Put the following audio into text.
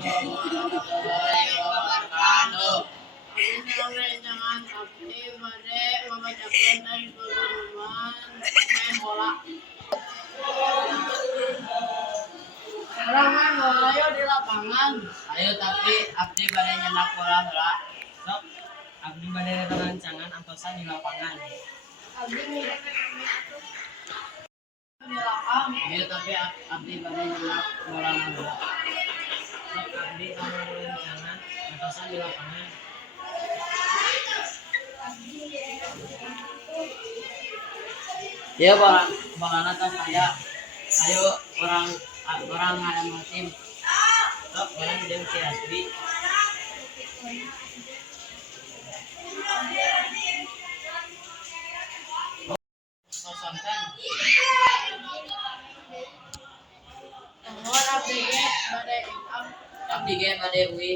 warahmatullahi wabarakatuh. Ini oleh jangan abdi bade membacakan dari pengumuman main bola. Orang main bola yuk di lapangan. Ayo tapi abdi bade nyenak bola heula. Sok, abdi bade rancangan antosan di lapangan. Abdi mirip di lapang. Ayo tapi abdi bade nyenak bola heula. Sok, abdi anu rancangan antosan di lapangan. Dia balana kan kaya. Ayo orang ngadang tim. Sok, orang jeung si Asbi. Sosonten. Mohon abdi ge bade ikam. Abdi ge bade uwi.